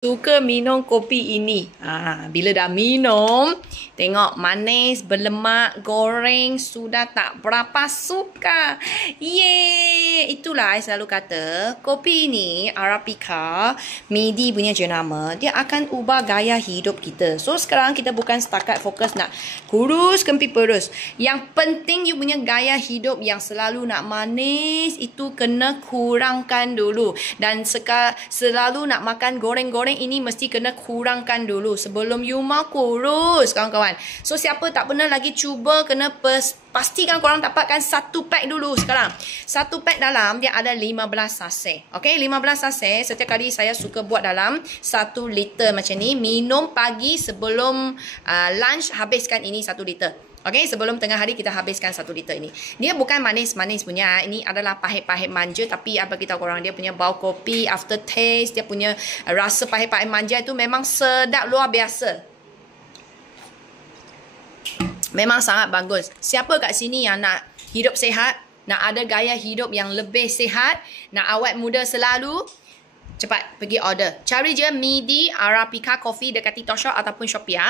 Suka minum kopi ini. Bila dah minum, tengok manis, berlemak, goreng, sudah tak berapa suka. Yeay! Itulah saya selalu kata, kopi ini, Arabica, MIDI punya jenama, dia akan ubah gaya hidup kita. So, sekarang kita bukan setakat fokus nak kurus, kempit perus. Yang penting you punya gaya hidup yang selalu nak manis, itu kena kurangkan dulu. Dan selalu nak makan goreng-goreng ini mesti kena kurangkan dulu sebelum you mau kurus, kawan-kawan. So, siapa tak pernah lagi cuba, kena pastikan korang dapatkan satu pack dulu sekarang. Satu pack dalam dia ada 15 sachet. Okay, 15 sachet. Setiap kali saya suka buat dalam 1 liter macam ni. Minum pagi sebelum lunch, habiskan ini 1 liter. Okay, sebelum tengah hari kita habiskan 1 liter ini. Dia bukan manis-manis punya. Ini adalah pahit-pahit manja. Tapi apa kita korang, dia punya bau kopi, aftertaste, dia punya rasa pahit-pahit manja itu memang sedap luar biasa. Memang sangat bagus. Siapa kat sini yang nak hidup sihat, nak ada gaya hidup yang lebih sihat, nak awet muda selalu, cepat pergi order. Cari je MIDI Arabica Coffee dekat TikTok Shop ataupun Shopee.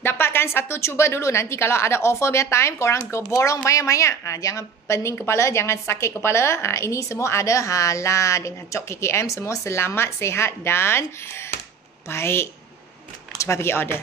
Dapatkan satu, cuba dulu. Nanti kalau ada offer biar time, korang borong banyak-banyak. Jangan pening kepala, jangan sakit kepala. Ini semua ada halal dengan cok KKM. Semua selamat, sihat dan baik. Cepat pergi order.